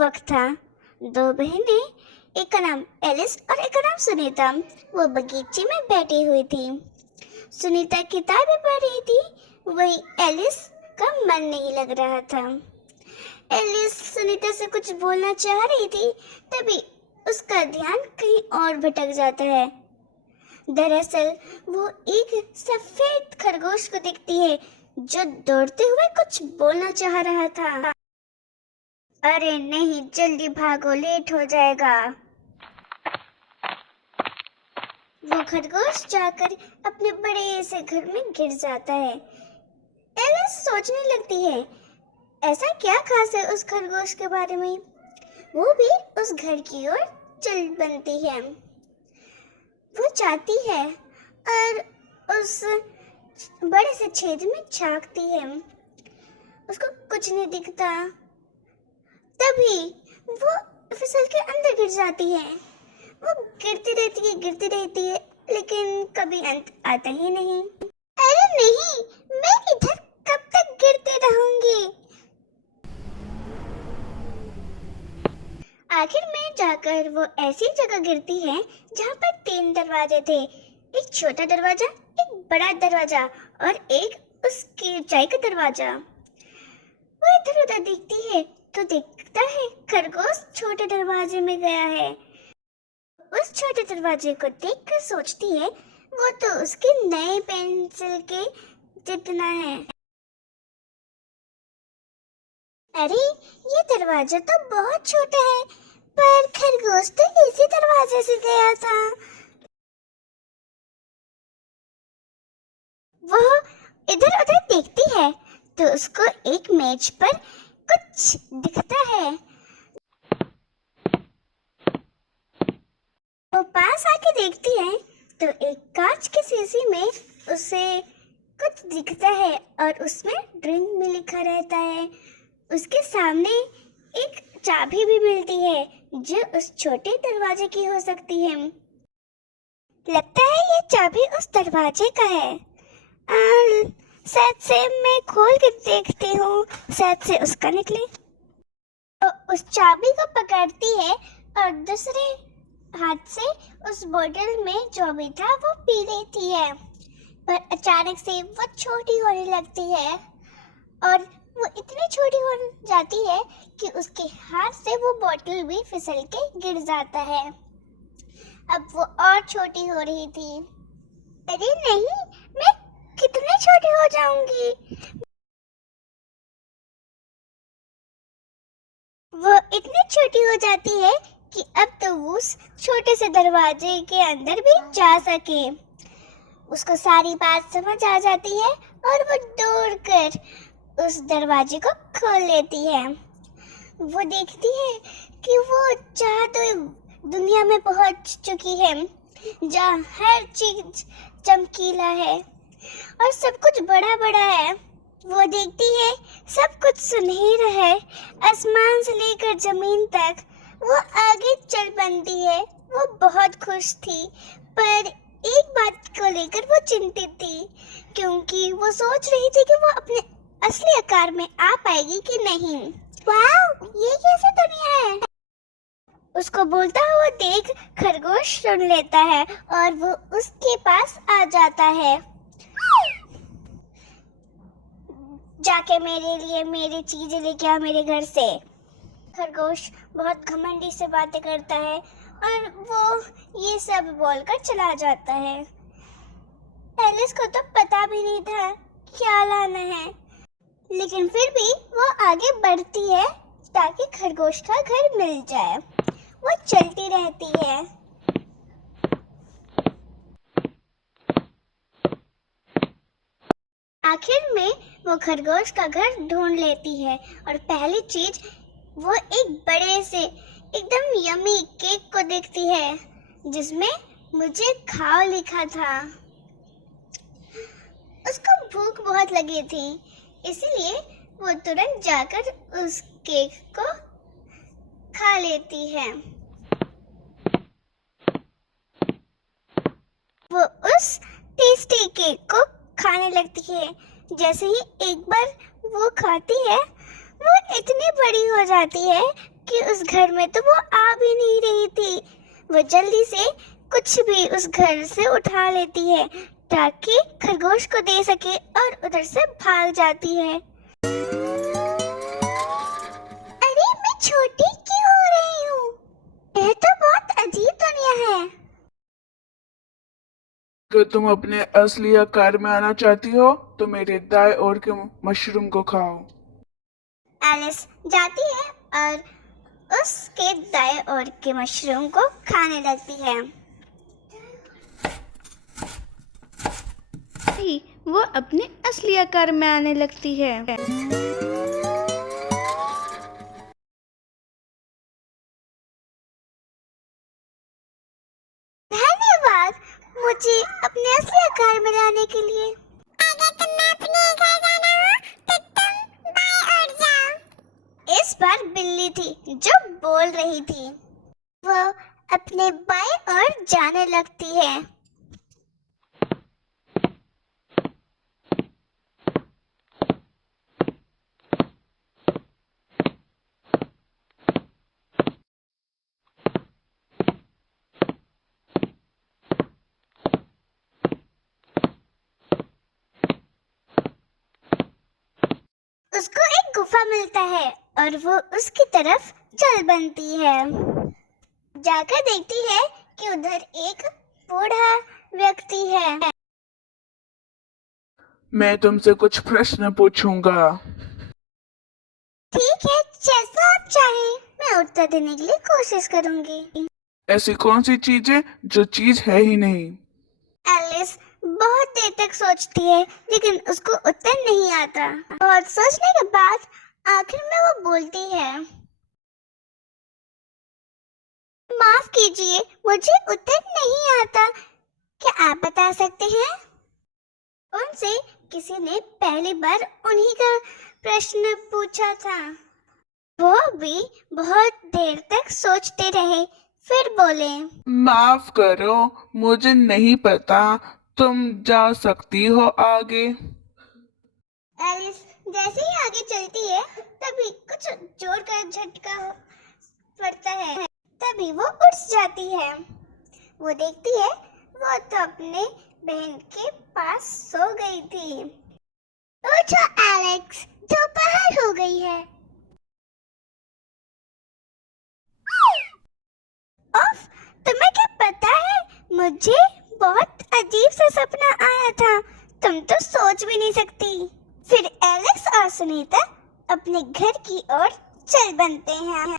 वक्त था। दो बहनें, एक का नाम एलिस और एक का नाम सुनीता, वो बगीचे में बैठी हुई थी। सुनीता किताबें पढ़ रही थी, वही एलिस का मन नहीं लग रहा था। एलिस सुनीता से कुछ बोलना चाह रही थी, तभी उसका ध्यान कहीं और भटक जाता है। दरअसल वो एक सफेद खरगोश को देखती है जो दौड़ते हुए कुछ बोलना चाह रहा था। अरे नहीं, जल्दी भागो, लेट हो जाएगा। वो खरगोश जाकर अपने बड़े से घर में गिर जाता है। एलिस सोचने लगती है, ऐसा क्या खास है उस खरगोश के बारे में। वो भी उस घर की ओर चल बनती है। वो जाती है और उस बड़े से छेद में झांकती है। उसको कुछ नहीं दिखता। तभी वो फिसल के अंदर गिर जाती है। वो गिरती रहती है, लेकिन कभी अंत आता ही नहीं। अरे नहीं, मैं इधर कब तक गिरती रहूंगी। आखिर में जाकर वो ऐसी जगह गिरती है जहाँ पर 3 दरवाजे थे। एक छोटा दरवाजा, एक बड़ा दरवाजा और एक उसकी ऊंचाई का दरवाजा। वो इधर उधर देखती है तो देखता है खरगोश छोटे दरवाजे में गया है। उस छोटे दरवाजे को देखकर सोचती है, वो तो उसके नए पेंसिल के जितना है। अरे ये दरवाजा तो बहुत छोटा है, पर खरगोश तो इसी दरवाजे से गया था। वो इधर उधर देखती है तो उसको एक मेज पर कुछ दिखता है। वो पास आके देखती है तो एक कांच के शीशे में उसे कुछ दिखता है और उसमें ड्रिंक में लिखा रहता है। उसके सामने एक चाबी भी मिलती है जो उस छोटे दरवाजे की हो सकती है। लगता है ये चाबी उस दरवाजे का है। शायद से मैं खोल के देखती हूँ, शायद से उसका निकले। तो उस चाबी को पकड़ती है और दूसरे हाथ से उस बोतल में जो भी था वो पी लेती है। पर अचानक से वो छोटी होने लगती है और वो इतनी छोटी हो जाती है कि उसके हाथ से वो बोतल भी फिसल के गिर जाता है। अब वो और छोटी हो रही थी। अरे नहीं, मैं कितनी छोटी हो जाऊंगी। वो इतनी छोटी हो जाती है कि अब तो उस छोटे से दरवाजे के अंदर भी जा सके। उसको सारी बात समझ आ जाती है और वो दौड़कर उस दरवाजे को खोल लेती है। वो देखती है कि वो चाह तो दुनिया में पहुंच चुकी है जहाँ हर चीज चमकीला है और सब कुछ बड़ा बड़ा है। वो देखती है सब कुछ सुनहरा है, आसमान से लेकर जमीन तक। वो आगे चल बनती है। वो बहुत खुश थी, पर एक बात को लेकर वो चिंतित थी, क्योंकि वो सोच रही थी कि वो अपने असली आकार में आ पाएगी कि नहीं। वाह, ये कैसी दुनिया है। उसको बोलता हुआ देख खरगोश सुन लेता है और वो उसके पास आ जाता है। जाके मेरे लिए मेरी चीजें लेके आ मेरे घर से। खरगोश बहुत घमंडी से बातें करता है और वो ये सब बोलकर चला जाता है। एलिस को तो पता भी नहीं था क्या लाना है, लेकिन फिर भी वो आगे बढ़ती है ताकि खरगोश का घर मिल जाए। वो चलती रहती है। आखिर में वो खरगोश का घर ढूंढ लेती है और पहली चीज वो एक बड़े से एकदम यमी केक को देखती है जिसमें मुझे खाओ लिखा था। उसको भूख बहुत लगी थी, इसीलिए वो तुरंत जाकर उस केक को खा लेती है। वो उस टेस्टी केक को खाने लगती है। जैसे ही एक बार वो खाती है, वो इतनी बड़ी हो जाती है कि उस घर में तो वो आ भी नहीं रही थी। वो जल्दी से कुछ भी उस घर से उठा लेती है ताकि खरगोश को दे सके और उधर से भाग जाती है। अरे मैं छोटी क्यों हो रही हूँ? यह तो बहुत अजीब दुनिया है। अगर तुम अपने असली आकार में आना चाहती हो तो मेरे दाएं ओर के मशरूम को खाओ। एलिस जाती है और उसके दाएं ओर के मशरूम को खाने लगती है। वो अपने असली आकार में आने लगती है। धन्यवाद मुझे अपने असली आकार में लाने के लिए। अगर तुम्हें अपने घर जाना हो तो तुम बाएं ओर जाओ। इस बार बिल्ली थी जो बोल रही थी। वो अपने बाएं ओर जाने लगती है। उसको एक गुफा मिलता है और वो उसकी तरफ चल बनती है। जाकर देखती है कि उधर एक बूढ़ा व्यक्ति है। मैं तुमसे कुछ प्रश्न पूछूंगा। ठीक है, जैसा आप चाहें, मैं उत्तर देने के लिए कोशिश करूंगी। ऐसी कौन सी चीज है जो चीज है ही नहीं? एलिस बहुत देर तक सोचती है लेकिन उसको उत्तर नहीं आता। बहुत सोचने के बाद आखिर में वो बोलती है, माफ कीजिए, मुझे उत्तर नहीं आता। क्या आप बता सकते हैं? उनसे किसी ने पहली बार उन्हीं का प्रश्न पूछा था। वो भी बहुत देर तक सोचते रहे, फिर बोले, माफ करो, मुझे नहीं पता, तुम जा सकती हो आगे। एलिस जैसे ही आगे चलती है तभी कुछ जोर का झटका पड़ता है। तभी वो उठ जाती है। वो देखती है वो तो अपने बहन के पास सो गई थी। उठो एलेक्स, दोपहर हो गई है। उफ, तुम्हें क्या पता है, मुझे बहुत अजीब सा सपना आया था। तुम तो सोच भी नहीं सकती। फिर एलेक्स और सुनीता अपने घर की ओर चल बनते हैं।